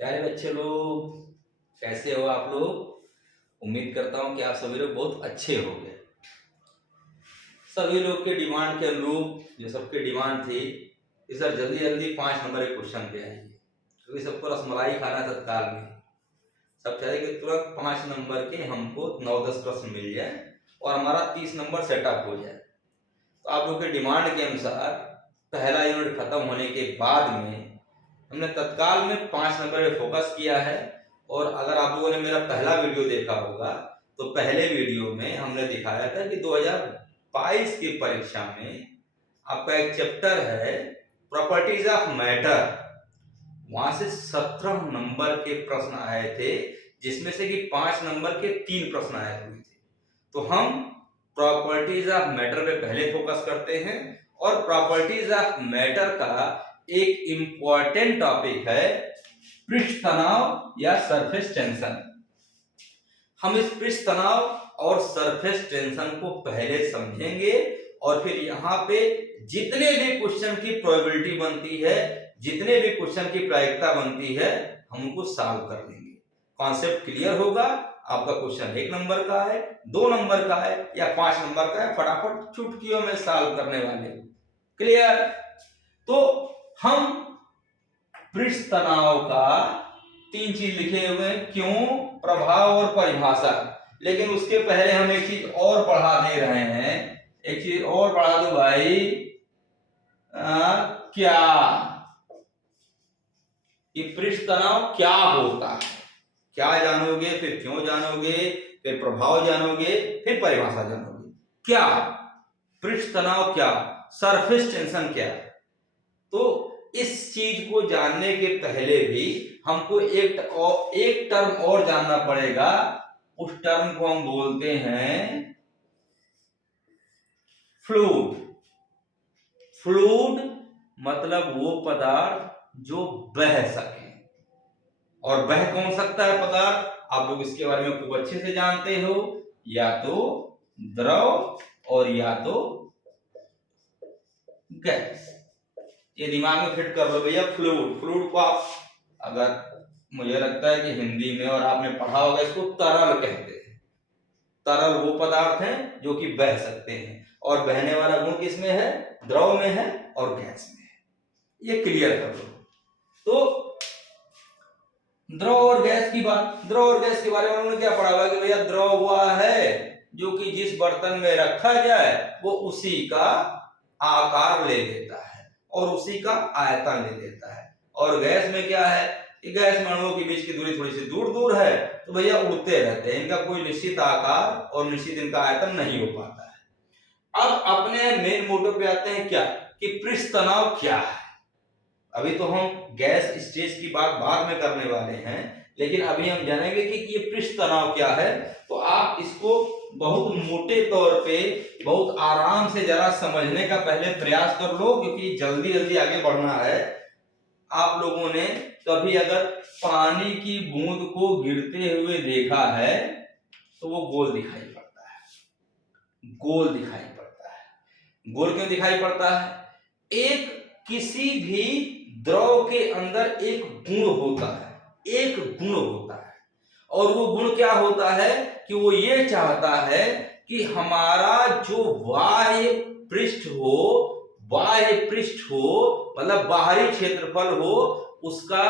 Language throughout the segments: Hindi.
प्यारे बच्चे लोग, कैसे हो आप लोग। उम्मीद करता हूँ कि आप सभी लोग बहुत अच्छे होंगे। सभी लोग के डिमांड के अनुरूप जो सबके डिमांड थी कि सर जल्दी जल्दी 5 नंबर के क्वेश्चन पे आइए, क्योंकि सबको रसमलाई खाना तत्काल में। सब चाहते कि तुरंत 5 नंबर के हमको 9-10 प्रश्न मिल जाए और हमारा 30 नंबर सेटअप हो जाए। तो आप लोग के डिमांड के अनुसार पहला यूनिट खत्म होने के बाद में हमने तत्काल में 5 नंबर पे फोकस किया है। और अगर आप लोगों ने मेरा पहला वीडियो देखा होगा तो पहले वीडियो में हमने दिखाया था कि 2022 की परीक्षा में आपका एक चैप्टर है प्रॉपर्टीज ऑफ मैटर, वहां से 17 नंबर के प्रश्न आए थे, जिसमें से कि 5 नंबर के 3 प्रश्न आए हुए थे। तो हम प्रॉपर्टीज ऑफ मैटर पे पहले फोकस करते हैं और प्रॉपर्टीज ऑफ मैटर का एक इंपॉर्टेंट टॉपिक है पृष्ठ तनाव या सरफेस टेंशन। हम इस पृष्ठ तनाव और सरफेस टेंशन को पहले समझेंगे और फिर यहाँ पे जितने भी क्वेश्चन की प्रोबेबिलिटी बनती है, जितने भी क्वेश्चन की प्रायिकता बनती है, हम उनको सॉल्व कर लेंगे। कॉन्सेप्ट क्लियर होगा। आपका क्वेश्चन 1 नंबर का है, 2 नंबर का है या 5 नंबर का है, फटाफट चुटकियों में सॉल्व करने वाले। क्लियर। तो हम पृष्ठ तनाव का 3 चीज लिखे हुए हैं, क्यों, प्रभाव और परिभाषा। लेकिन उसके पहले हम एक चीज और बढ़ा दे रहे हैं, एक चीज और बढ़ा दो भाई। क्या ये पृष्ठ तनाव क्या होता है, क्या जानोगे, फिर क्यों जानोगे, फिर प्रभाव जानोगे, फिर परिभाषा जानोगे। क्या पृष्ठ तनाव, क्या सरफेस टेंशन, क्या। तो इस चीज को जानने के पहले भी हमको एक टर्म और जानना पड़ेगा। उस टर्म को हम बोलते हैं फ्लूइड। फ्लूइड मतलब वो पदार्थ जो बह सके। और बह कौन सकता है पदार्थ, आप लोग इसके बारे में खूब अच्छे से जानते हो, या तो द्रव और या तो गैस। ये दिमाग में फिट कर लो भैया। फ्लूइड, फ्लूइड को आप, अगर मुझे लगता है कि हिंदी में और आपने पढ़ा होगा, इसको तरल कहते हैं। तरल वो पदार्थ हैं जो कि बह सकते हैं, और बहने वाला गुण किसमें है, द्रव में है और गैस में है। ये क्लियर कर लो। तो द्रव और गैस की बात, द्रव और गैस के बारे में उन्होंने क्या पढ़ा हुआ कि भैया द्रव हुआ है जो कि जिस बर्तन में रखा जाए वो उसी का आकार ले लेता है और उसी का आयतन ले लेता है। और गैस में क्या है कि गैस में अणुओं के बीच की दूरी थोड़ी सी दूर दूर है, तो भैया उड़ते रहते हैं, इनका कोई निश्चित आकार और निश्चित इनका आयतन नहीं हो पाता है। अब अपने मेन मोटो पे आते हैं, क्या कि पृष्ठ तनाव क्या है। अभी तो हम गैस स्टेज की बात बाद में करने वाले हैं, लेकिन अभी हम जानेंगे कि ये पृष्ठ तनाव क्या है। तो आप इसको बहुत मोटे तौर पे बहुत आराम से जरा समझने का पहले प्रयास कर लो, क्योंकि जल्दी जल्दी आगे बढ़ना है। आप लोगों ने कभी अगर पानी की बूंद को गिरते हुए देखा है तो वो गोल दिखाई पड़ता है, गोल दिखाई पड़ता है। गोल क्यों दिखाई पड़ता है, एक किसी भी द्रव के अंदर एक गुण होता है, एक गुण होता है, और वो गुण क्या होता है कि वो ये चाहता है कि हमारा जो बाह्य पृष्ठ हो, बाह्य पृष्ठ हो मतलब बाहरी क्षेत्रफल हो, उसका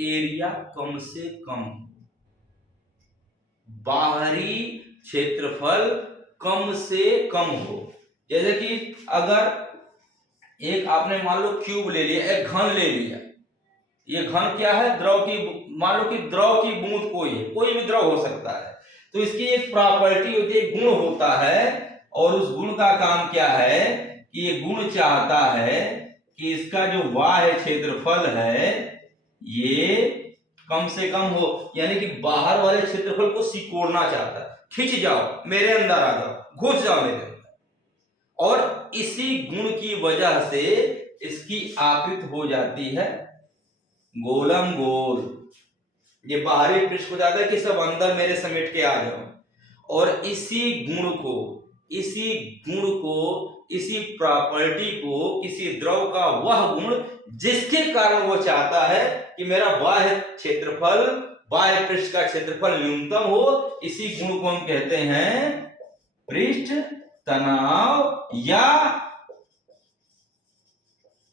एरिया कम से कम हो। बाहरी क्षेत्रफल कम से कम हो। जैसे कि अगर एक आपने मान लो क्यूब ले लिया, एक घन ले लिया, ये घन क्या है, द्रव की, मान लो कि द्रव की बूंद कोई है, कोई भी द्रव हो सकता है, तो इसकी एक प्रॉपर्टी होती है, गुण होता है, और उस गुण का काम क्या है कि ये गुण चाहता है कि इसका जो बाह्य क्षेत्रफल है ये कम से कम हो, यानी कि बाहर वाले क्षेत्रफल को सिकोड़ना चाहता है, खिंच जाओ मेरे अंदर आ जाओ, घुस जाओ मेरे अंदर। और इसी गुण की वजह से इसकी आकृति हो जाती है गोलम गोल। ये बाहरी पृष्ठ हो जाता है कि सब अंदर मेरे समेट के आ जाओ, और इसी गुण को इसी गुण को, इसी प्रॉपर्टी को, किसी द्रव का वह गुण जिसके कारण वो चाहता है कि मेरा बाह्य क्षेत्रफल, बाह्य पृष्ठ का क्षेत्रफल न्यूनतम हो, इसी गुण को हम कहते हैं पृष्ठ तनाव या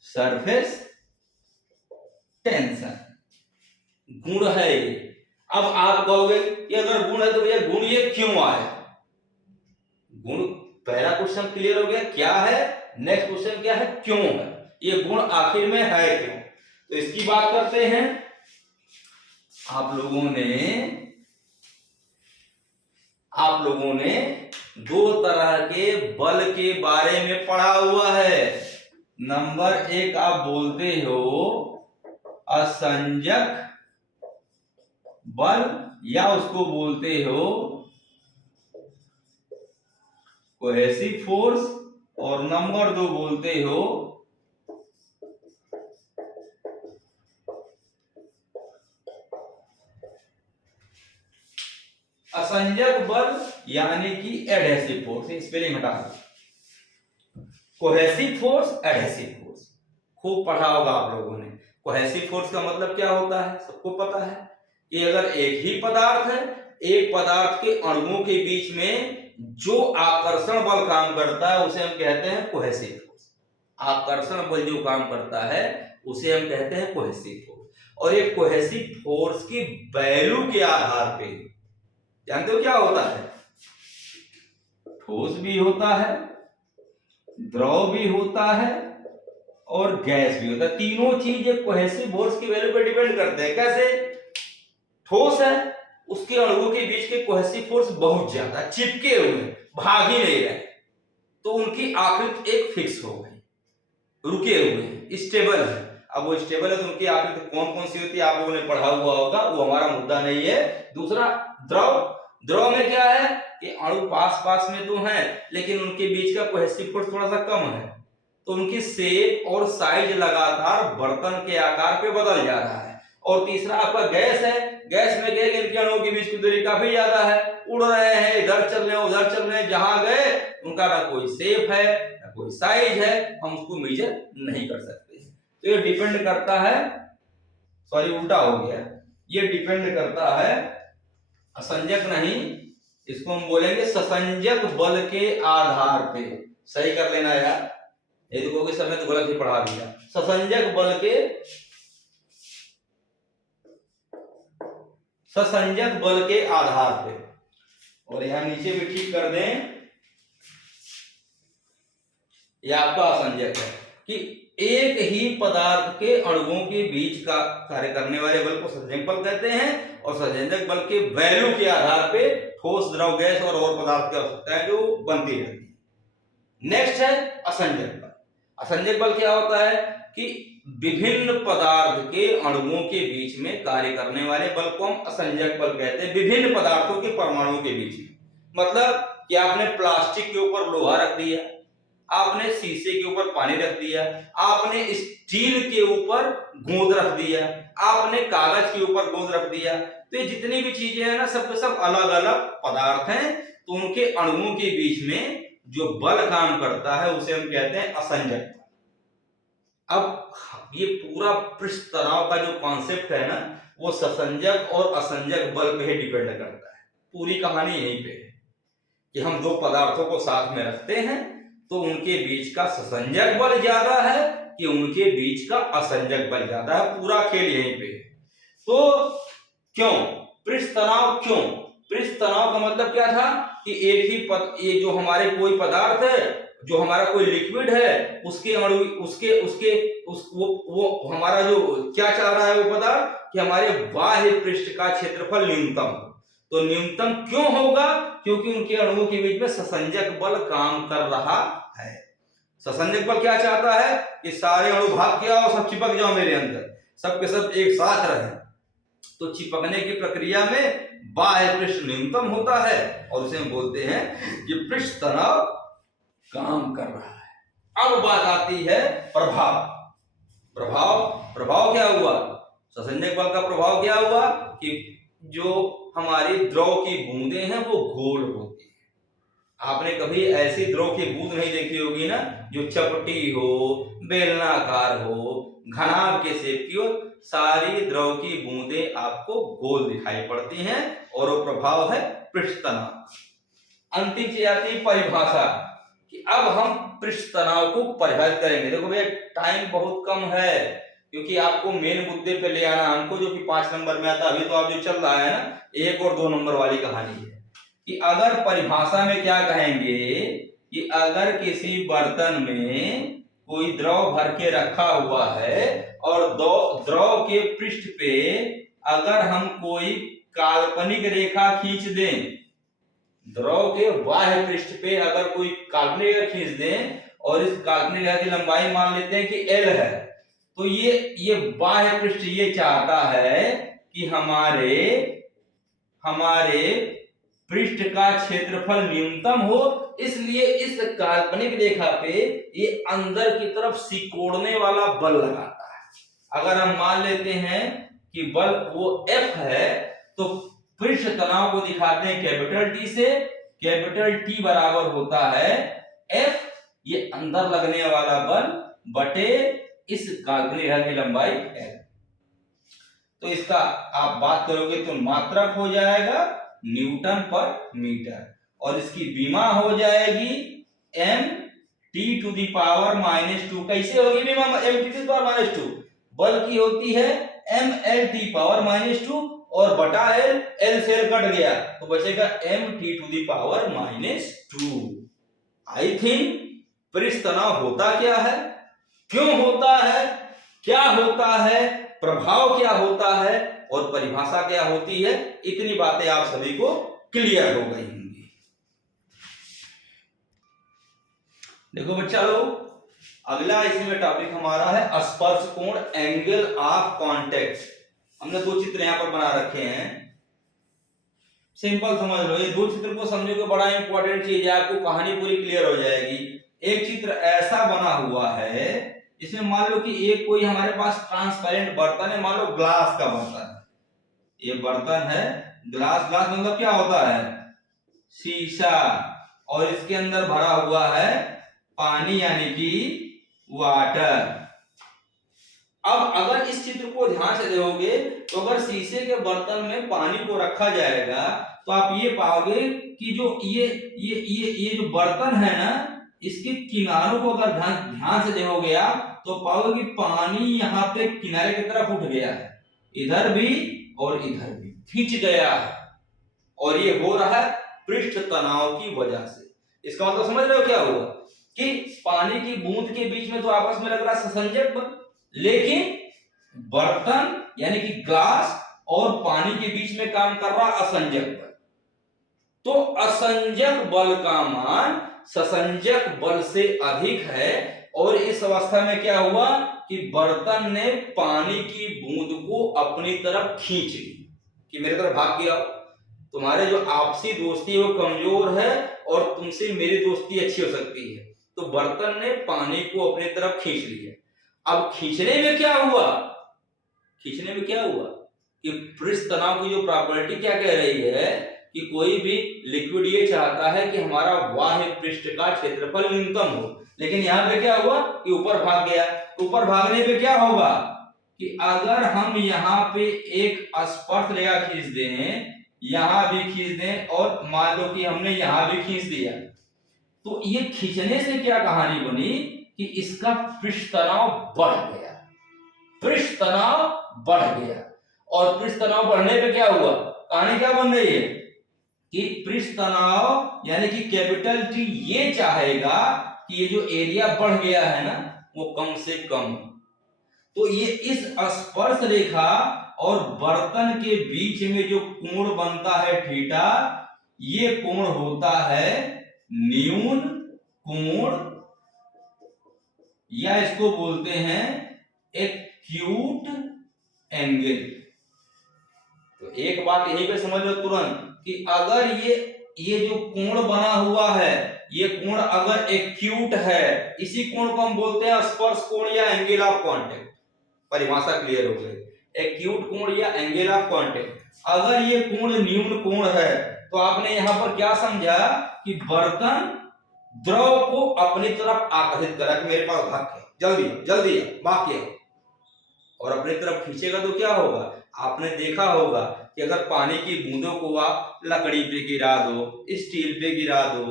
सरफेस टेंशन। गुण है। अब आप कहोगे कि अगर गुण है तो भैया गुण ये क्यों आया? गुण, पहला क्वेश्चन क्लियर हो गया क्या है, नेक्स्ट क्वेश्चन क्या है, क्यों है, ये गुण आखिर में है क्यों। तो इसकी बात करते हैं। आप लोगों ने दो तरह के बल के बारे में पढ़ा हुआ है। नंबर एक आप बोलते हो असंजक बल या उसको बोलते हो कोहेसिव फोर्स, और नंबर दो बोलते हो असंजक बल यानी कि एडहेसिव फोर्स। स्पेलिंग हटा दो। कोहेसिव फोर्स, एडहेसिव फोर्स खूब पढ़ा होगा आप लोगों ने। कोहेसिव फोर्स का मतलब क्या होता है, सबको पता है कि अगर एक ही पदार्थ है, एक पदार्थ के अणुओं के बीच में जो आकर्षण बल काम करता है उसे हम कहते हैं कोहेसिव फोर्स। आकर्षण बल जो काम करता है उसे हम कहते हैं कोहेसिव फोर्स। और ये कोहेसिव फोर्स की वैल्यू के आधार पे, जानते हो क्या होता है, ठोस भी होता है, द्रव भी होता है और गैस भी होता है। तीनों चीज कोहेसिव फोर्स की वैल्यू पर डिपेंड करते हैं। कैसे? ठोस है, उसके अणुओं के बीच के कोहेसिव फोर्स बहुत ज्यादा चिपके हुए, भाग ही नहीं रहे, तो उनकी आकृति एक फिक्स हो गई, रुके हुए, स्टेबल है। अब वो स्टेबल है तो उनकी आकृति कौन कौन सी होती है आप लोगों ने पढ़ा हुआ होगा, वो हमारा मुद्दा नहीं है। दूसरा द्रव। द्रव में क्या है कि अणु पास पास में तो हैं लेकिन उनके बीच का कोहेसिव फोर्स थोड़ा सा कम है, तो उनकी शेप और साइज लगातार बर्तन के आकार पे बदल जा रहा है। और तीसरा आपका गैस है। गैस में क्या है, इनके अणुओं के बीच की दूरी काफी ज्यादा है, उड़ रहे हैं, इधर चल रहे हैं, उधर चल रहे हैं, जहां गए उनका ना कोई शेप है ना कोई साइज है, हम उसको मेजर नहीं कर सकते। तो ये डिपेंड करता है, सॉरी उल्टा हो गया, ये डिपेंड करता है असंजक नहीं, इसको हम बोलेंगे ससंजक बल के आधार पे। सही कर लेना यार, ये तो कहोगे सर ने तो गलत ही पढ़ा दिया। ससंजक बल के, ससंजक बल के आधार पे। और यहां नीचे भी ठीक कर दें, यह आपका असंजक है कि एक ही पदार्थ के अणुओं के बीच का कार्य करने वाले बल को ससंजक बल कहते हैं। और ससंजक बल के वैल्यू के आधार पे ठोस, द्रव, गैस और पदार्थ की आवश्यकताएं जो बनती रहती है। नेक्स्ट है असंजक बल। असंजक बल क्या होता है कि विभिन्न पदार्थ के अणुओं के बीच में कार्य करने वाले बल को हम असंजक बल कहते हैं। विभिन्न पदार्थों के परमाणुओं के बीच में, मतलब कि आपने प्लास्टिक के ऊपर लोहा रख दिया, आपने शीशे के ऊपर पानी रख दिया, आपने स्टील के ऊपर गोंद रख दिया, आपने कागज के ऊपर गोंद रख दिया, तो ये जितनी भी चीजें हैं ना, सब सब अलग अलग पदार्थ हैं, तो उनके अणुओं के बीच में जो बल काम करता है उसे हम कहते हैं असंजक। अब ये पूरा पृष्ठ तनाव का जो कॉन्सेप्ट है ना, वो ससंजक और असंजक बल पे ही डिपेंड करता है। पूरी कहानी यहीं पे है कि हम दो पदार्थों को साथ में रखते हैं तो उनके बीच का ससंजक बल ज्यादा है कि उनके बीच का असंजक बल ज्यादा है। पूरा खेल यहीं पे है। तो क्यों पृष्ठ तनाव? क्यों पृष्ठ तनाव का मतलब क्या था कि एक ही ये जो हमारे कोई पदार्थ है, जो हमारा कोई लिक्विड है, उसके अणु, वो हमारा जो क्या चाह रहा है वो पदार्थ कि हमारे बाह्य पृष्ठ का क्षेत्रफल न्यूनतम। तो न्यूनतम क्यों होगा? क्योंकि उनके अणुओं के बीच में ससंजक बल काम कर रहा है। ससंजक बल क्या चाहता है कि सारे अणु भाग के आओ, सब चिपक जाओ मेरे अंदर, सब के सब एक साथ रहे। तो चिपकने की प्रक्रिया में बाह्य पृष्ठ न्यूनतम होता है और उसे हम बोलते हैं कि पृष्ठ तनाव काम कर रहा है। अब बात आती है प्रभाव। प्रभाव क्या हुआ? ससंजक बल का प्रभाव क्या हुआ कि जो हमारी द्रव की बूंदें हैं वो गोल होती है। आपने कभी ऐसी द्रव की बूंद नहीं देखी होगी ना जो चपटी हो, बेलनाकार हो, घनाभ के शेप की हो। सारी द्रव की बूंदें आपको गोल दिखाई पड़ती हैं और वो प्रभाव है पृष्ठ तनाव। अंतिम चीज आती है परिभाषा, कि अब हम पृष्ठ तनाव को परिभाषित करेंगे। देखो भैया टाइम बहुत कम है, क्योंकि आपको मेन मुद्दे पे ले आना हमको, जो कि 5 नंबर में आता है। अभी तो आप जो चल रहा है ना 1 और 2 नंबर वाली कहानी है, कि अगर परिभाषा में क्या कहेंगे कि अगर किसी बर्तन में कोई द्रव भर के रखा हुआ है और द्रव के पृष्ठ पे अगर हम कोई काल्पनिक रेखा खींच दें, द्रव के बाह्य पृष्ठ पे अगर कोई काल्पनिक रेखा खींच दें और इस काल्पनिक रेखा की लंबाई मान लेते हैं कि L है, तो ये बाह्य पृष्ठ ये चाहता है कि हमारे पृष्ठ का क्षेत्रफल न्यूनतम हो, इसलिए इस काल्पनिक रेखा पे ये अंदर की तरफ सिकोड़ने वाला बल लगाता है। अगर हम मान लेते हैं कि बल वो F है, तो पृष्ठ तनाव को दिखाते हैं कैपिटल T से। कैपिटल T बराबर होता है F, ये अंदर लगने वाला बल बटे इस काल्पनिक रेखा की लंबाई L। तो इसका आप बात करोगे तो मात्रक हो जाएगा न्यूटन पर मीटर, और इसकी विमा हो जाएगी m(t⁻²). कैसे होगी विमा m(t⁻²)? बल की होती है mL(t⁻²) और बटा L से L कट गया तो बचेगा m(t⁻²). आई थिंक पृष्ठ तनाव होता क्या है, क्यों होता है, क्या होता है, प्रभाव क्या होता है और परिभाषा क्या होती है, इतनी बातें आप सभी को क्लियर हो गई होंगी। देखो बच्चा लोग, अगला इसमें टॉपिक हमारा है स्पर्श कोण, एंगल ऑफ कांटेक्ट। हमने 2 चित्र यहां पर बना रखे हैं, सिंपल समझ लो। ये 2 चित्र को समझोगे बड़ा इंपॉर्टेंट चीज है, आपको कहानी पूरी क्लियर हो जाएगी। एक चित्र ऐसा बना हुआ है, इसमें मान लो कि एक कोई हमारे पास ट्रांसपेरेंट बर्तन है, मान लो ग्लास का बर्तन है। ये बर्तन है ग्लास, ग्लास मतलब क्या होता है, शीशा, और इसके अंदर भरा हुआ है पानी यानी कि वाटर। अब अगर इस चित्र को ध्यान से देखोगे तो अगर शीशे के बर्तन में पानी को रखा जाएगा तो आप ये पाओगे कि जो ये जो बर्तन है ना, इसके किनारों को अगर ध्यान से देखोगे आप तो पाओगे कि पानी यहाँ पे किनारे की तरफ उठ गया है, इधर भी और इधर भी खींच गया है, और ये हो रहा है पृष्ठ तनाव की वजह से। इसका मतलब समझ रहे हो क्या हुआ, कि पानी की बूंद के बीच में तो आपस में लग रहा है ससंजक बल, लेकिन बर्तन यानी कि ग्लास और पानी के बीच में काम कर रहा असंजक बल। तो असंजक बल का मान ससंजक बल से अधिक है, और इस अवस्था में क्या हुआ कि बर्तन ने पानी की बूंद को अपनी तरफ खींच ली कि मेरे तरफ भाग के आओ। तुम्हारे जो आपसी दोस्ती है वो कमजोर है और तुमसे मेरी दोस्ती अच्छी हो सकती है, तो बर्तन ने पानी को अपनी तरफ खींच लिया। अब खींचने में क्या हुआ, खींचने में क्या हुआ कि पृष्ठ तनाव की जो प्रॉपर्टी क्या कह रही है कि कोई भी लिक्विड ये चाहता है कि हमारा बाह्य पृष्ठ का क्षेत्रफल न्यूनतम हो, लेकिन यहाँ पे क्या हुआ कि ऊपर भाग गया। ऊपर भागने पे क्या होगा कि अगर हम यहाँ पे एक स्पर्श रेखा खींच दें, यहां भी खींच दें, और मान लो कि हमने यहां भी खींच दिया, तो ये खींचने से क्या कहानी बनी कि इसका पृष्ठ तनाव बढ़ गया, पृष्ठ तनाव बढ़ गया। और पृष्ठ तनाव बढ़ने पे क्या हुआ, कहानी क्या बन रही है कि पृष्ठ तनाव यानी कि कैपिटल T ये चाहेगा कि ये जो एरिया बढ़ गया है ना वो कम से कम। तो ये इस स्पर्श रेखा और बर्तन के बीच में जो कोण बनता है थीटा, ये कोण होता है न्यून कोण, या इसको बोलते हैं एक्यूट एंगल। तो एक बात यही पे समझ लो तुरंत कि अगर ये जो कोण बना हुआ है, ये कोण अगर एक्यूट है, इसी कोण को हम बोलते हैं स्पर्श कोण या एंगल ऑफ कांटेक्ट। परिभाषा क्लियर हो गई, एक्यूट कोण या एंगल ऑफ कांटेक्ट। अगर ये कोण न्यून कोण है तो आपने यहाँ पर क्या समझा कि बर्तन द्रव को अपनी तरफ आकर्षित करा कि मेरे पास भाग है, जल्दी जल्दी भाग के, और अपनी तरफ खींचेगा तो क्या होगा। आपने देखा होगा कि अगर पानी की बूंदों को आप लकड़ी पे गिरा दो, स्टील पे गिरा दो,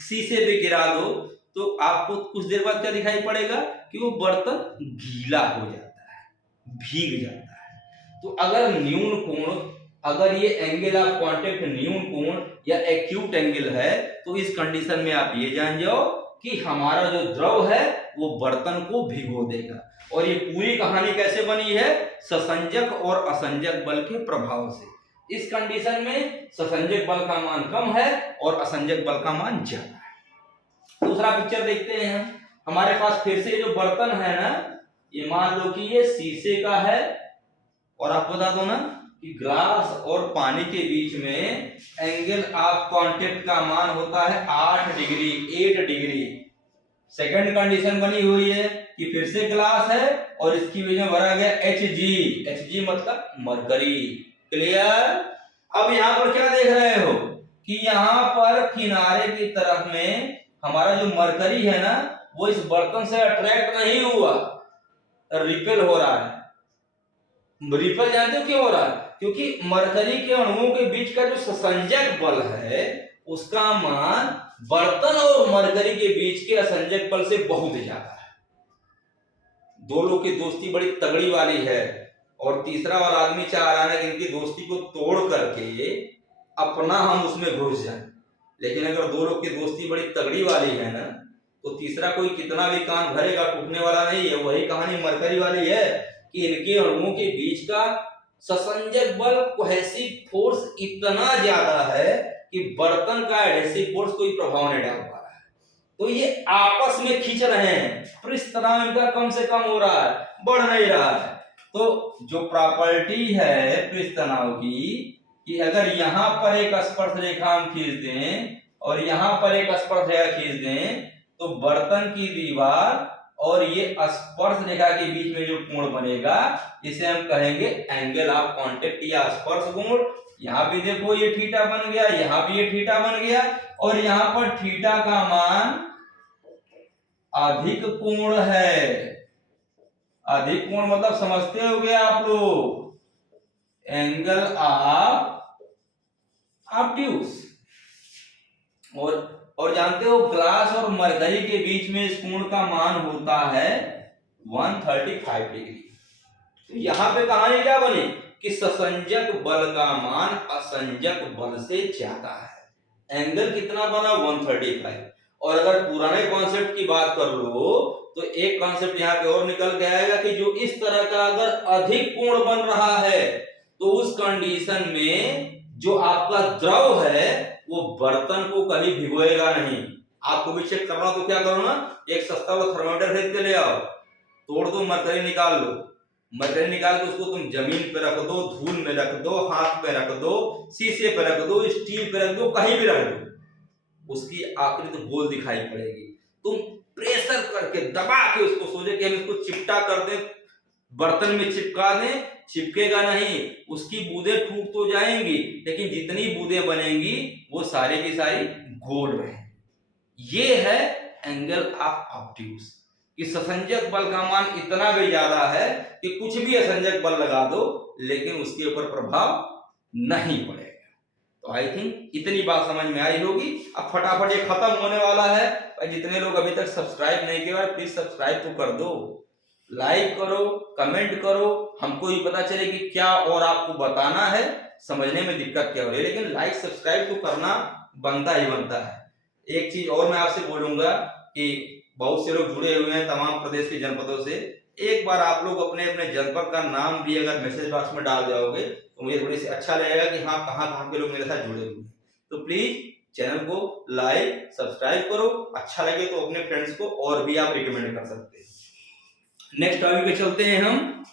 शीशे पे गिरा दो, तो आपको कुछ देर बाद क्या दिखाई पड़ेगा कि वो बर्तन गीला हो जाता है, भीग जाता है। तो अगर न्यून कोण, अगर ये एंगल ऑफ कांटेक्ट न्यून कोण या एक्यूट एंगल है, तो इस कंडीशन में आप ये जान जाओ कि हमारा जो द्रव है वो बर्तन को भिगो देगा। और ये पूरी कहानी कैसे बनी है, ससंजक और असंजक बल के प्रभाव से। इस कंडीशन में ससंजक बल का मान कम है और असंजक बल का मान ज्यादा है। दूसरा पिक्चर देखते हैं हम। हमारे पास फिर से जो बर्तन है ना, ये मान लो कि ये शीशे का है, और आप बता दो ना कि ग्लास और पानी के बीच में एंगल ऑफ कांटेक्ट का मान होता है 8 डिग्री, 8 डिग्री। सेकंड कंडीशन बनी हुई है कि फिर से ग्लास है और इसकी वजह भरा गया Hg, Hg मतलब मरकरी। क्लियर। अब यहाँ पर क्या देख रहे हो कि यहाँ पर किनारे की तरफ में हमारा जो मरकरी है ना, वो इस बर्तन से अट्रैक्ट नहीं हुआ, रिपेल हो रहा है। रिपेल जानते हो क्यों हो रहा है? क्योंकि मरकरी के अणुओं के बीच का जो ससंजक बल है उसका मान बर्तन और मरकरी के बीच के असंजक बल से बहुत ज्यादा है। दो लोग की दोस्ती बड़ी तगड़ी वाली है, और तीसरा वाला आदमी चाह रहा है कि इनकी दोस्ती को तोड़ करके अपना हम उसमें घुस जाए। लेकिन अगर दो लोग की दोस्ती बड़ी तगड़ी वाली है ना, तो तीसरा कोई कितना भी कान भरेगा टूटने वाला नहीं है। वही कहानी मरकरी वाली है कि इनके अणुओं के बीच का ससंजक बल, कोहेसिव फोर्स इतना ज्यादा है कि बर्तन का एडहेसिव फोर्स कोई प्रभाव नहीं डाल पा रहा है। तो ये आपस में खींच रहे हैं, पृष्ठ तनाव इनका कम से कम हो रहा है, बढ़ नहीं रहा है। तो जो प्रॉपर्टी है पृष्ठ तनाव की, कि अगर यहाँ पर एक स्पर्श रेखा हम खींच दें और यहाँ पर एक स्पर्श रेखा खींच दें, तो बर्तन की दीवार और ये स्पर्श रेखा के बीच में जो कोण बनेगा, इसे हम कहेंगे एंगल ऑफ कांटेक्ट या स्पर्श कोण। यहाँ भी देखो ये थीटा बन गया, यहाँ भी ये थीटा बन गया, और यहाँ पर थीटा का मान अधिक कोण है। अधिक कोण मतलब समझते हो गया आप लोग, एंगल ऑफ ऑब्ट्यूस। और जानते हो ग्लास और मरकरी के बीच में इस कोण का मान होता है 135 डिग्री। तो यहां पे कहानी क्या बनी कि ससंजक बल का मान असंजक बल से ज्यादा है। एंगल कितना बना 135। और अगर पुराने कॉन्सेप्ट की बात कर लो तो एक कॉन्सेप्ट यहाँ पे और निकल के आएगा कि जो इस तरह का अगर अधिक कोण बन रहा है, तो उस कंडीशन में जो आपका द्रव है वो बर्तन को कभी भिगोएगा नहीं। आपको भी चेक करना तो क्या करो ना, एक सस्ता वाला थर्मामीटर खरीद के ले आओ, तोड़ दो, मरकरी निकाल लो, मरकरी निकाल के उसको तुम जमीन पे रख दो, धूल में रख दो, हाथ पे रख दो, शीशे पे रख दो, स्टील पे रख दो, कहीं भी रख दो, उसकी आकृति गोल दिखाई पड़ेगी। तुम प्रेशर करके दबा के उसको सोचे कि हम इसको चिपटा कर दें, बर्तन में चिपका दें, चिपकेगा नहीं, उसकी बूंदें टूट तो जाएंगी, लेकिन जितनी बूंदें बनेंगी वो सारी की सारी गोल रहेंगी। ये है एंगल ऑफ ऑब्ट्यूस कि ससंजक बल का मान इतना भी ज्यादा है कि कुछ भी असंजक बल लगा दो लेकिन उसके ऊपर प्रभाव नहीं पड़ेगा। तो आई थिंक इतनी बात समझ में आई होगी। अब फटाफट ये खत्म होने वाला है। जितने लोग अभी तक सब्सक्राइब नहीं किए प्लीज सब्सक्राइब तो कर दो, लाइक करो, कमेंट करो, हमको भी पता चले कि क्या और आपको बताना है, समझने में दिक्कत क्या हो रही है। लेकिन लाइक सब्सक्राइब तो करना बनता ही बनता है। एक चीज और मैं आपसे बोलूंगा कि बहुत से लोग जुड़े हुए हैं तमाम प्रदेश के जनपदों से, एक बार आप लोग अपने अपने जनपद का नाम भी अगर मैसेज बॉक्स में डाल जाओगे तो मुझे थोड़ी सी अच्छा लगेगा कि हाँ कहाँ के लोग मेरे साथ जुड़े हुए हैं। तो प्लीज चैनल को लाइक सब्सक्राइब करो, अच्छा लगे तो अपने फ्रेंड्स को और भी आप रिकमेंड कर सकते हैं। नेक्स्ट टॉपिक पे चलते हैं हम।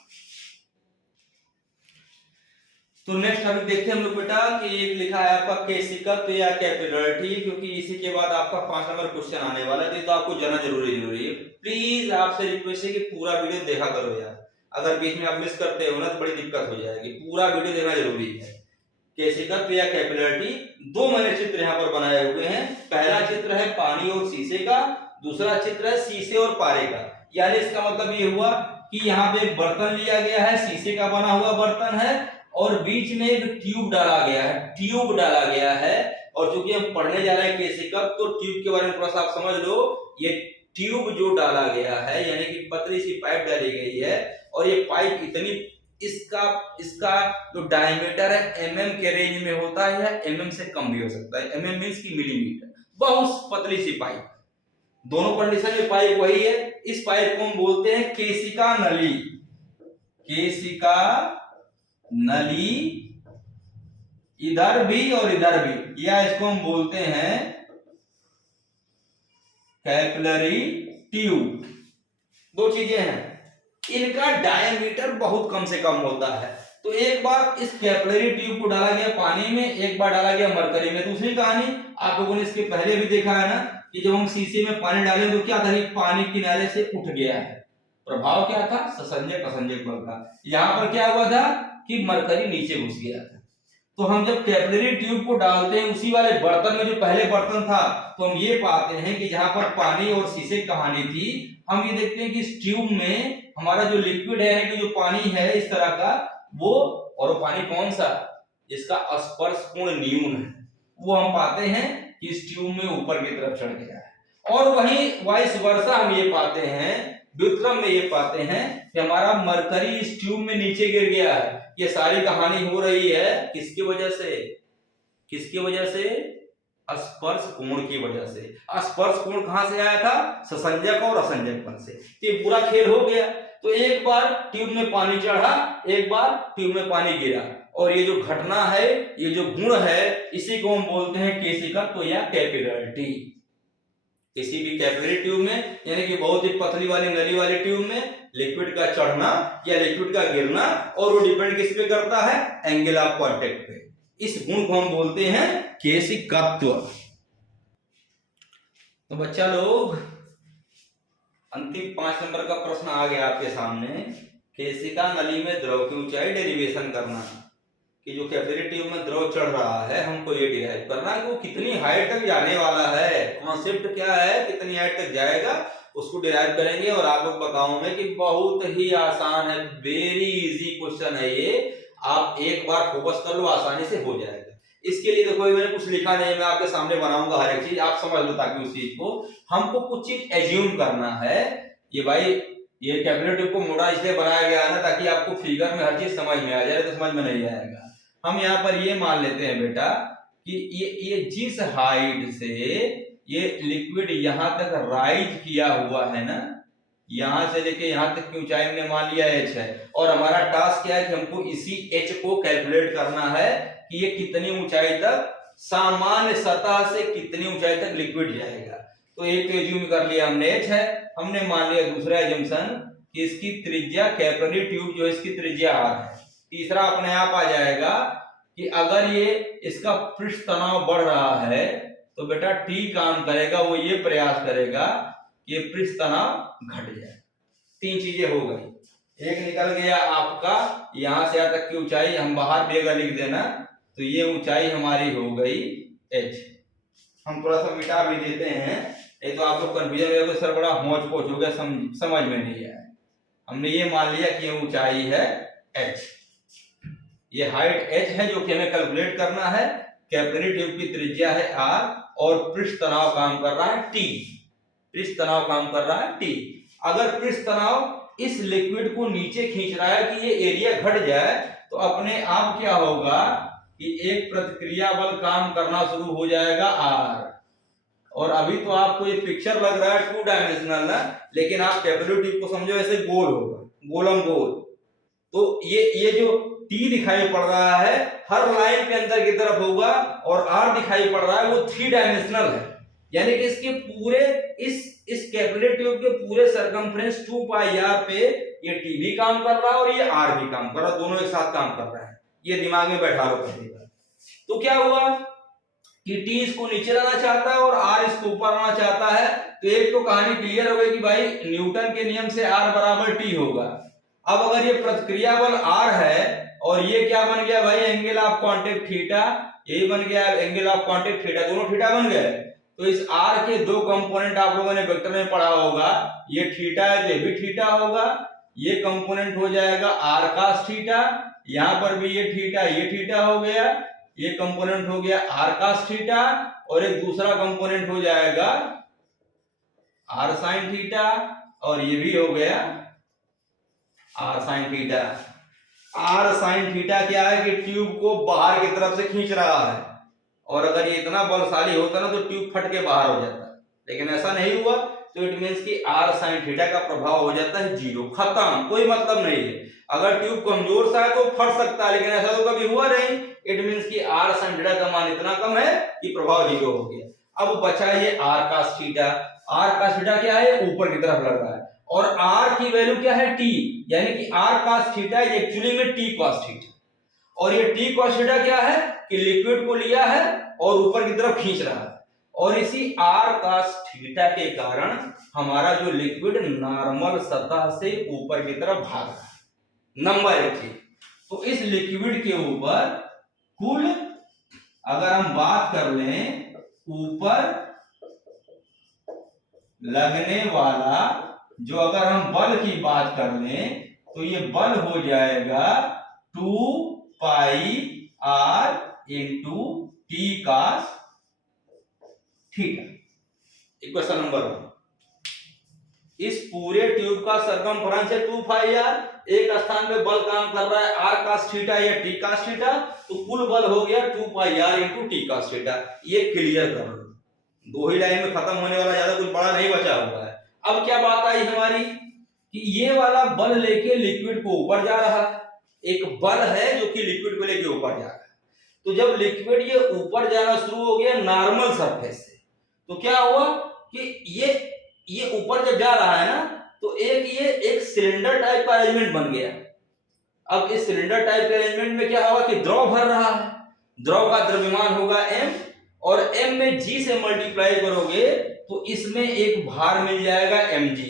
तो नेक्स्ट टॉपिक देखते हैं हम लोग बेटा कि एक लिखा है आपका केशिकत्व या कैपिलरिटी, क्योंकि इसी के बाद आपका 5 नंबर क्वेश्चन आने वाला है तो आपको जानना जरूरी है। प्लीज आपसे रिक्वेस्ट है कि पूरा वीडियो देखा करो यार, अगर बीच में आप मिस करते हो ना तो बड़ी दिक्कत हो जाएगी। पूरा वीडियो देखना जरूरी है। केशिकत्व या कैपिलरिटी। दो मैंने चित्र यहाँ पर बनाए हुए हैं। पहला चित्र है पानी और शीशे का, दूसरा चित्र है शीशे और पारे का। यानी इसका मतलब ये हुआ कि यहाँ पे एक बर्तन लिया गया है, शीशे का बना हुआ बर्तन है, और बीच में एक ट्यूब डाला गया है, ट्यूब डाला गया है। और चूंकि हम पढ़ने जा रहे हैं केशिकत्व, तो ट्यूब के बारे में थोड़ा सा आप समझ लो। ये ट्यूब जो डाला गया है यानी कि पतली सी पाइप डाली गई है, और ये पाइप इतनी, इसका जो डायमीटर है एमएम के रेंज में होता है या एमएम से कम भी हो सकता है। एमएम मींस की मिलीमीटर। बहुत पतली सी पाइप, दोनों कंडीशन में पाइप वही है। इस पाइप को हम बोलते हैं केशिका नली। केशिका नली इधर भी और इधर भी, या इसको हम बोलते हैं कैपिलरी ट्यूब। दो चीजें हैं, इनका डायमीटर बहुत कम से कम होता है। तो एक बार इस कैपिलरी ट्यूब को डाला गया पानी में, एक बार डाला गया मरकरी में। दूसरी कहानी आप लोगों ने इसके पहले भी देखा है ना कि जब हम शीशे में पानी डाले तो क्या था, पानी किनारे से उठ गया है। प्रभाव क्या था, ससंजक असंजक बल का। यहाँ पर क्या हुआ था कि मरकरी नीचे घुस गया था। तो हम जब कैपिलरी ट्यूब को डालते हैं उसी वाले बर्तन में जो पहले बर्तन था, तो हम ये पाते हैं कि जहां पर पानी और शीशे की कहानी थी, हम ये देखते हैं कि इस ट्यूब में हमारा जो लिक्विड है कि जो पानी है इस तरह का, वो, और वो पानी कौन सा, जिसका स्पर्श कोण न्यून है, वो हम पाते हैं कि इस ट्यूब में ऊपर की तरफ चढ़ गया है। और वहीं वाइस वर्सा हम ये पाते हैं, व्युत्क्रम में ये पाते हैं कि हमारा मरकरी इस ट्यूब में नीचे गिर गया है। ये सारी कहानी हो रही है किसकी वजह से, किसकी वजह से, स्पर्श कोण की वजह से। स्पर्श कोण कहां से आया था, ससंजक और असंजक बल से। ये पूरा खेल हो गया। तो एक बार ट्यूब में पानी चढ़ा, एक बार ट्यूब में पानी गिरा, और ये जो घटना है, ये जो गुण है, इसी को हम बोलते हैं केशिकत्व या कैपिलरिटी। किसी भी कैपिलरी ट्यूब में, यानी कि बहुत ही पतली वाली नली वाली ट्यूब में लिक्विड का चढ़ना या लिक्विड का गिरना, और वो डिपेंड किस पे करता है, एंगल ऑफ कांटेक्ट पे। इस गुण को हम बोलते हैं केशिकत्व। तो बच्चा लोग, अंतिम 5 नंबर का प्रश्न आ गया आपके सामने। केशिका नली में द्रव की ऊंचाई डेरिवेशन करना, कि जो कैपिलरी ट्यूब में द्रव चढ़ रहा है, हमको ये डिराइव करना है कि वो कितनी हाइट तक जाने वाला है। कॉन्सेप्ट क्या है, कितनी हाइट तक जाएगा, उसको डिराइव करेंगे। और आप लोग बताऊं मैं कि बहुत ही आसान है, वेरी इजी क्वेश्चन है ये। आप एक बार फोकस कर लो, आसानी से हो जाएगा। इसके लिए देखो मैंने कुछ लिखा नहीं, मैं आपके सामने बनाऊंगा हर एक चीज, आप समझ लो, ताकि उस चीज को हमको कुछ चीज एज्यूम करना है। ये भाई, ये कैपिलरी ट्यूब को मोड़ा इसलिए बनाया गया है ना, ताकि आपको फिगर में हर चीज समझ में आ जाए, तो समझ में नहीं आएगा। हम यहाँ पर ये मान लेते हैं बेटा कि ये जिस हाइट से ये लिक्विड यहाँ तक राइज किया हुआ है ना, यहां से लेके यहाँ तक की ऊंचाई हमने मान लिया h है, और हमारा टास्क क्या है कि हमको इसी h को कैलकुलेट करना है कि ये कितनी ऊंचाई तक, सामान्य सतह से कितनी ऊंचाई तक लिक्विड जाएगा। तो एक एज्यूम कर लिया हमने h है, हमने मान लिया दूसरा एज्यूमशन कि इसकी त्रिज्या, कैपिलरी ट्यूब जो है इसकी त्रिज्या r है। तीसरा अपने आप आ जाएगा कि अगर ये इसका पृष्ठ तनाव बढ़ रहा है तो बेटा T काम करेगा, वो ये प्रयास करेगा कि ये पृष्ठ तनाव घट जाए। 3 चीजें हो गई। एक निकल गया आपका यहां से यहां तक की ऊंचाई, हम बाहर भी अगर लिख देना तो ये ऊंचाई हमारी हो गई h। हम थोड़ा सा मिटा भी देते हैं, नहीं तो आप लोग कंफ्यूजन में सर बड़ा होच पोच हो गया, समझ में नहीं आया। हमने ये मान लिया कि ये ऊंचाई है h, ये हाइट h है जो कि हमें कैलकुलेट करना है। कैपिलरी ट्यूब की त्रिज्या है r और पृष्ठ तनाव काम कर रहा है T। पृष्ठ तनाव काम कर रहा है T। अगर पृष्ठ तनाव इस लिक्विड को नीचे खींच रहा है कि ये एरिया घट जाए, तो अपने आप क्या होगा कि एक प्रतिक्रिया बल काम करना शुरू हो जाएगा R। और अभी तो आपको ये पिक्चर लग रहा है 2 डायमेंशनल ना, लेकिन आप कैपिलरी ट्यूब को समझो ऐसे गोल होगा, गोलम गोल। तो ये जो T दिखाई पड़ रहा है हर लाइन के अंदर की तरफ होगा, और R दिखाई पड़ रहा है वो 3 डायमेंशनल है, यानी कि इसके पूरे इस कैपिलरी ट्यूब के पूरे सरकमफ्रेंस 2 पाई r पे ये T भी काम कर रहा है और ये R भी काम कर रहा है, दोनों एक साथ काम कर रहा है। ये दिमाग में बैठा लो पहले बार। तो क्या हुआ कि T इसको नीचे लाना चाहता है और R इसको ऊपर लाना चाहता है। तो एक तो कहानी क्लियर हो गई कि भाई न्यूटन के नियम से R बराबर T होगा। अब अगर ये प्रतिक्रिया बल R है और ये क्या बन गया भाई, एंगल ऑफ कांटेक्ट थीटा, ये बन गया एंगल ऑफ कांटेक्ट थीटा, दोनों थीटा बन गए। तो इस आर के दो कंपोनेंट आप लोगों ने वेक्टर में पढ़ा होगा, ये थीटा है तो ये भी थीटा होगा, ये कंपोनेंट हो जाएगा आर cos थीटा, यहां पर भी ये थीटा हो गया, ये कंपोनेंट हो गया आर cos थीटा, और एक दूसरा कंपोनेंट हो जाएगा आर sin थीटा, और ये भी हो गया r sin theta. R sin theta क्या है कि ट्यूब को बाहर की तरफ से खींच रहा है, और अगर ये इतना बलशाली होता ना तो ट्यूब फट के बाहर हो जाता, लेकिन ऐसा नहीं हुआ, तो इट मींस कि आर sin थीटा का प्रभाव हो जाता है जीरो, खत्म, कोई मतलब नहीं है। अगर ट्यूब कमजोर सा है तो फट सकता है, लेकिन ऐसा तो कभी हुआ नहीं, इट मींस कि आर sin थीटा का मान इतना कम है कि प्रभाव जीरो हो गया। अब बचा ये r cos theta. R cos theta क्या है, ऊपर की तरफ लग रहा है, और आर की वैल्यू क्या है टी, यानी कि आर cos थीटा एक्चुअली में टी cos थीटा, और ये टी cos थीटा क्या है कि लिक्विड को लिया है और ऊपर की तरफ खींच रहा है, और इसी r cos थीटा के कारण हमारा जो लिक्विड नॉर्मल सतह से ऊपर की तरफ भाग रहा है। नंबर एक चीज, तो इस लिक्विड के ऊपर कुल अगर हम बात कर लें, ऊपर लगने वाला जो अगर हम बल की बात कर लें तो ये बल हो जाएगा 2 पाई r into T cos theta. Equation number 1, इस पूरे ट्यूब का सरकमफ्रेंस है 2 पाई r, एक स्थान पे बल काम कर रहा है r cos थीटा या t cos थीटा, तो कुल बल हो गया 2 पाई r into T cos theta. ये क्लियर कर लो, दो ही लाइन में खत्म होने वाला, ज्यादा कुछ बड़ा नहीं बचा हुआ है। अब क्या बात आई हमारी कि ये वाला बल लेके लिक्विड को ऊपर जा रहा है, एक बल है जो कि लिक्विड को लेके ऊपर जा रहा है, तो जब लिक्विड ये ऊपर जाना शुरू हो गया नॉर्मल सरफेस से, तो क्या हुआ कि ये ऊपर जब जा रहा है ना, तो एक सिलेंडर टाइप का अरेंजमेंट बन गया। अब इस सिलेंडर टाइप के अरेंजमेंट में क्या होगा कि द्रव भर रहा है, द्रव का द्रव्यमान होगा m, और m में g से मल्टीप्लाई करोगे तो इसमें एक भार मिल जाएगा mg।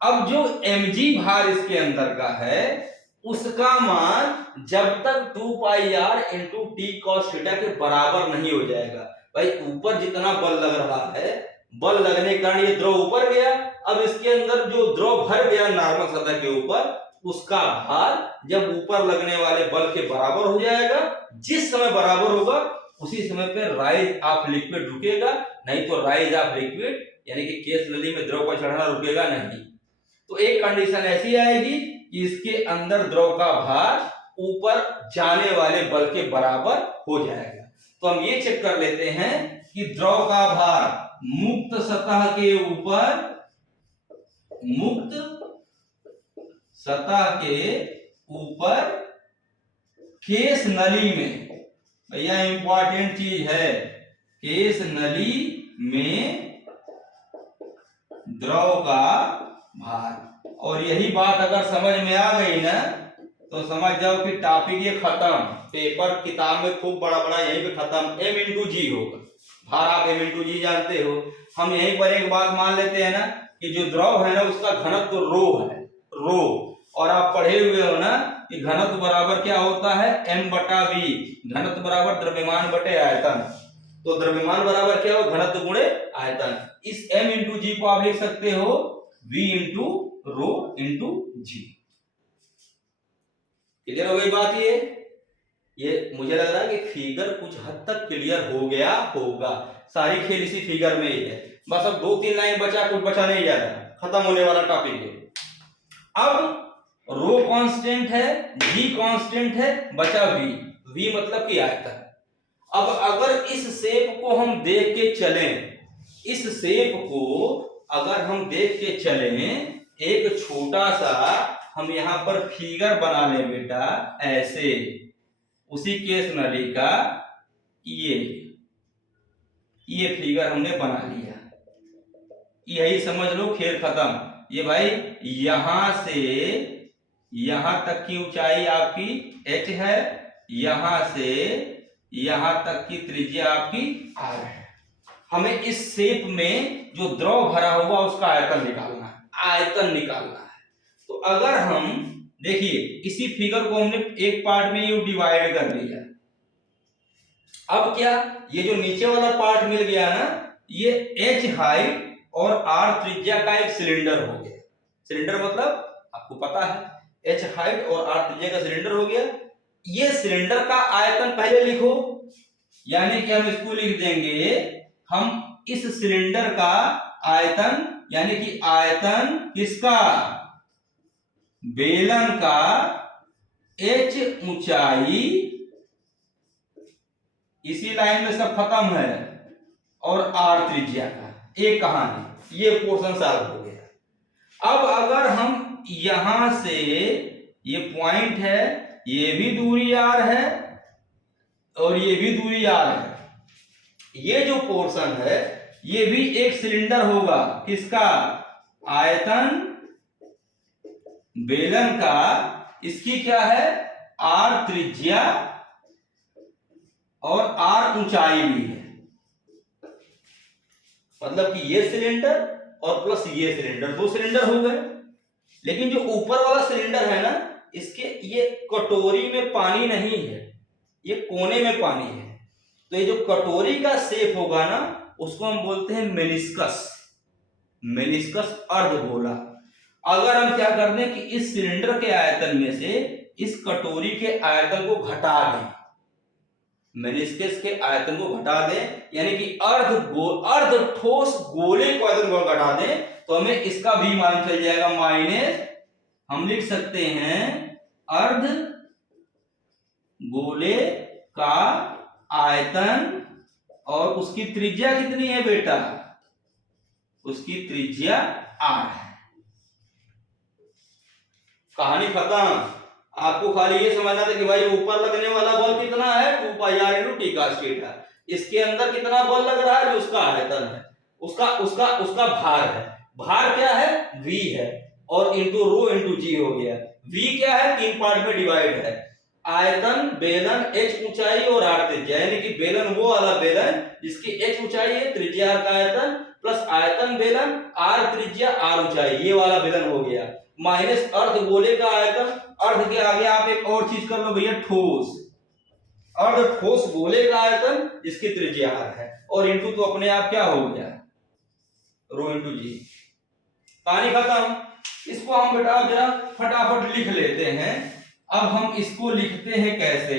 अब जो mg भार इसके अंदर का है उसका मान जब तक 2 पाई r into T cos theta के बराबर नहीं हो जाएगा, भाई ऊपर जितना बल लग रहा है, बल लगने के कारण ये द्रव ऊपर गया, अब इसके अंदर जो द्रव भर गया नॉर्मल सतह के ऊपर, उसका भार जब ऊपर लगने वाले बल के बराबर हो जाएगा, जिस समय बराबर होगा उसी समय पे राइज ऑफ लिक्विड रुकेगा, नहीं तो राइज ऑफ लिक्विड यानी कि केस नली में द्रव का चढ़ना रुकेगा नहीं। तो एक कंडीशन ऐसी आएगी कि इसके अंदर द्रव का भार ऊपर जाने वाले बल के बराबर हो जाएगा। तो हम ये चेक कर लेते हैं कि द्रव का भार मुक्त सतह के ऊपर, मुक्त सतह के ऊपर केस नली में, भैया इंपॉर्टेंट चीज है, केस नली में द्रव का भार। और यही बात अगर समझ में आ गई ना तो समझ जाओ कि टॉपिक ये खत्म, पेपर किताब में खूब बड़ा बड़ा यहीं पे खत्म, m इंटू जी होगा, भार आप m इंटू जी जानते हो। हम यहीं पर एक बात मान लेते हैं ना कि जो द्रव है ना उसका घनत्व तो रो है, रो, और आप पढ़े हुए हो ना कि घनत्व बराबर क्या होता है m बटा v, घनत्व बराबर द्रव्यमान बटे आयतन, तो द्रव्यमान बराबर क्या हो घनत्व गुणे आयतन। इस m इंटू जी को आप लिख सकते हो v इंटू रो इंटू जी। क्लियर हो गई बात? ये मुझे लग रहा है कि फिगर कुछ हद तक क्लियर हो गया होगा, सारी खेल इसी फिगर में ही है, बस अब 2-3 लाइन बचा, कुछ बचा नहीं ज्यादा, खत्म होने वाला टॉपिक है। अब रो कांस्टेंट है, जी कांस्टेंट है, बचा वी, वी मतलब कि आयतन। अब अगर इस शेप को हम देख के चलें, इस शेप को अगर हम देख के चलें, एक छोटा सा हम यहां पर फिगर बना लें बेटा, ऐसे उसी केस नली का ये फिगर हमने बना लिया, यही समझ लो खेल खत्म। ये भाई यहां से यहां तक की ऊंचाई आपकी h है, यहां से यहां तक की त्रिज्या आपकी r है। हमें इस शेप में जो द्रव भरा हुआ उसका आयतन निकालना है, आयतन निकालना है। तो अगर हम देखिए इसी फिगर को हमने एक पार्ट में यू डिवाइड कर दिया। अब क्या, ये जो नीचे वाला पार्ट मिल गया ना, ये h हाइट और r त्रिज्या का एक सिलेंडर हो गया। सिलेंडर मतलब आपको पता है, h हाइट और r त्रिज्या का सिलेंडर हो गया। ये सिलेंडर का आयतन पहले लिखो, यानी कि हम इसको लिख देंगे, हम इस सिलेंडर का आयतन, यानी कि आयतन किसका, बेलन का h ऊंचाई, इसी लाइन में सब खत्म है, और r त्रिज्या का, एक कहानी, ये पोर्शन सॉल्व हो गया। अब अगर हम यहां से, ये पॉइंट है, ये भी दूरी r है और ये भी दूरी r है, ये जो पोर्शन है ये भी एक सिलेंडर होगा, किसका, आयतन बेलन का, इसकी क्या है, r त्रिज्या और r ऊंचाई भी है। मतलब कि ये सिलेंडर और प्लस ये सिलेंडर, दो सिलेंडर हो गए। लेकिन जो ऊपर वाला सिलेंडर है ना, इसके ये कटोरी में पानी नहीं है, ये कोने में पानी है। तो ये जो कटोरी का शेप होगा ना, उसको हम बोलते हैं मेनिस्कस, मेनिस्कस अर्धगोला। अगर हम क्या कर दें कि इस सिलेंडर के आयतन में से इस कटोरी के आयतन को घटा दें, मेनिस्कस के आयतन को घटा दें, यानी कि अर्ध ठोस गोले को आयतन को घटा दें, तो हमें इसका भी मान चल जाएगा माइनस, हम लिख सकते हैं अर्ध गोले का आयतन, और उसकी त्रिज्या कितनी है बेटा, उसकी त्रिज्या r है। कहानी खत्म। आपको खाली ये समझना था कि भाई ऊपर लगने वाला बल कितना है, 2 पाई r × t cos थीटा। इसके अंदर कितना बल लग रहा है, जो उसका आयतन है, उसका भार है। भार क्या है, v है, और इंटू रो इंटू जी हो गया। v क्या है, 3 पार्ट में डिवाइड है, आयतन, बेलन, h ऊंचाई और r त्रिज्या, यानी कि बेलन वो वाला बेलन जिसकी h ऊंचाई है, त्रिज्या r का आयतन, प्लस आयतन बेलन, r त्रिज्या r ऊंचाई, ये वाला बेलन हो गया, माइनस अर्ध गोले का आयतन। अर्ध के आगे आप एक और चीज कर लो भैया, ठोस, अर्ध ठोस गोले का आयतन जिसकी त्रिज्या r है, और इंटू तो अपने आप क्या हो गया, रो इंटू जी। कहानी खत्म। इसको हम बेटा जरा फटाफट लिख लेते हैं। अब हम इसको लिखते हैं कैसे,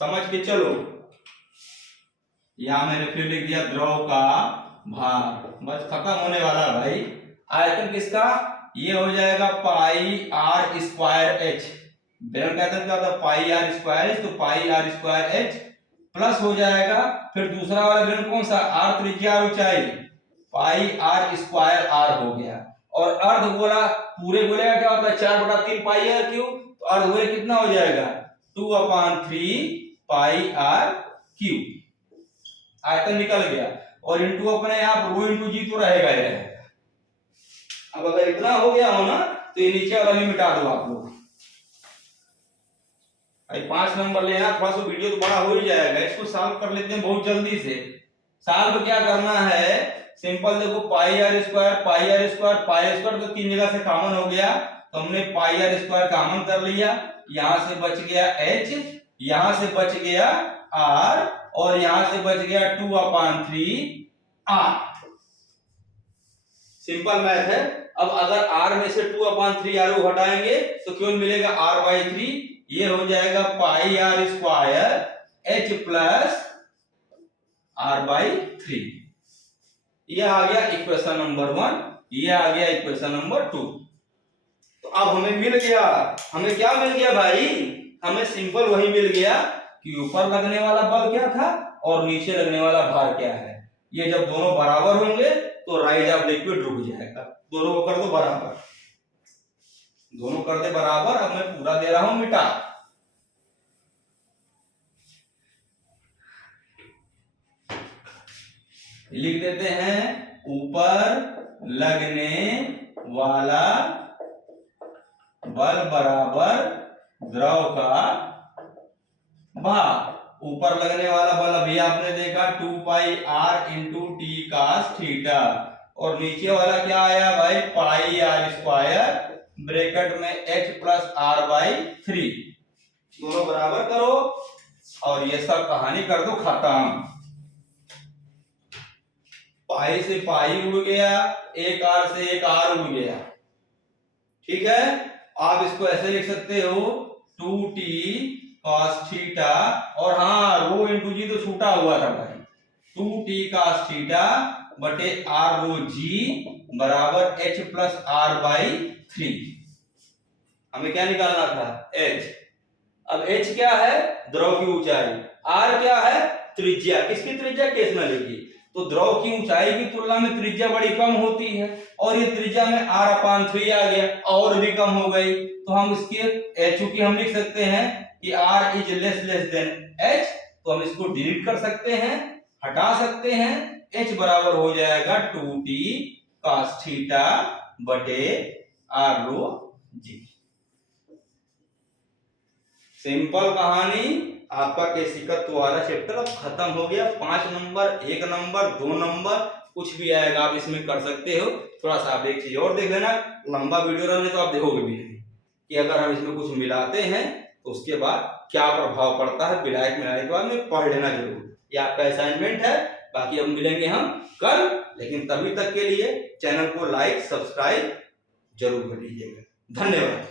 समझ के चलो। यहां मैंने फिर लिख दिया द्रव का भार, बस खत्म होने वाला भाई। आयतन किसका, ये हो जाएगा पाई r स्क्वायर h, बेलन का आयतन क्या होता है, पाई r स्क्वायर h, तो पाई r स्क्वायर h प्लस हो जाएगा, फिर दूसरा वाला बेलन कौन सा, r त्रिज्या r ऊंचाई, पाई r स्क्वायर r हो गया। और अर्ध गोला, पूरे गोले का क्या होता है, 4/3 पाई r क्यूब, तो अर्ध गोले कितना हो जाएगा, 2/3 पाई r क्यूब। आयतन निकल गया, और इंटू अपने आप रो इंटू जी तो रहेगा ही रहेगा। अब अगर इतना हो गया हो ना, तो ये नीचे वाला भी मिटा दो आप लोग। भाई 5 नंबर लेना, थोड़ा सा वीडियो तो बड़ा हो ही जाएगा, इसको सॉल्व कर लेते हैं बहुत जल्दी से। सॉल्व क्या करना है, सिंपल देखो, पाई r स्क्वायर, पाई r स्क्वायर, पाई स्क्वायर तो 3 जगह से कॉमन हो गया, तो हमने पाई r स्क्वायर कॉमन कर लिया, यहां से बच गया h, यहां से बच गया r, और यहां से बच गया 2/3 r। सिंपल मैथ है। अब अगर r में से 2/3 r को हटाएंगे तो क्यों मिलेगा, r/3, ये हो जाएगा पाई r square h plus r/3। ये आ गया इक्वेशन नंबर 1, ये आ गया इक्वेशन नंबर 2। तो अब हमें मिल गया, हमें क्या मिल गया भाई, हमें सिंपल वही मिल गया कि ऊपर लगने वाला बल क्या था और नीचे लगने वाला भार क्या है। ये जब दोनों बराबर होंगे तो राइज ऑफ लिक्विड रुक जाएगा। दोनों को कर दो बराबर, दोनों कर दे बराबर। अब मैं पूरा दे रहा हूं मिटा, लिख देते हैं ऊपर लगने वाला बल बराबर द्रव का भार। ऊपर लगने वाला बल अभी आपने देखा 2 पाई r × t cos थीटा, और नीचे वाला क्या आया भाई, पाई आर स्क्वायर ब्रैकेट में h प्लस आर बाई 3, दोनों बराबर करो और ये सब कहानी कर दो खत्म। पाई से पाई उड़ गया, एक आर से एक आर उड़ गया, ठीक है। आप इसको ऐसे लिख सकते हो 2t cos थीटा, और हाँ रो इंटू जी तो छूटा हुआ था भाई, 2t cos थीटा बटे आर रो जी बराबर h प्लस आर बाई 3। हमें क्या निकालना था, h। अब h क्या है, द्रव की ऊंचाई, r क्या है, त्रिज्या। किसकी त्रिज्या, केस में लिखी। तो द्रव की ऊंचाई की तुलना में त्रिज्या बड़ी कम होती है, और ये त्रिज्या में r/3 आ गया, और भी कम हो गई। तो हम इसके चूंकि हम लिख सकते हैं कि r is less than h, तो हम इसको डिलीट कर सकते हैं, हटा सकते हैं। h बराबर हो जाएगा 2t cos थीटा बटे r रो जी। सिंपल कहानी, आपका केशिकत्व वाला चैप्टर अब खत्म हो गया। 5 नंबर, 1 नंबर, 2 नंबर कुछ भी आएगा आप इसमें कर सकते हो। थोड़ा सा आप एक चीज और देख लेना, लंबा वीडियो रहने तो आप देखोगे भी नहीं कि अगर हम इसमें कुछ मिलाते हैं तो उसके बाद क्या प्रभाव पड़ता है। विलायक मिलाने के बाद में पढ़ लेना जरूर, ये आपका असाइनमेंट है। बाकी अब मिलेंगे हम कल, लेकिन तभी तक के लिए चैनल को लाइक सब्सक्राइब जरूर कर लीजिएगा। धन्यवाद।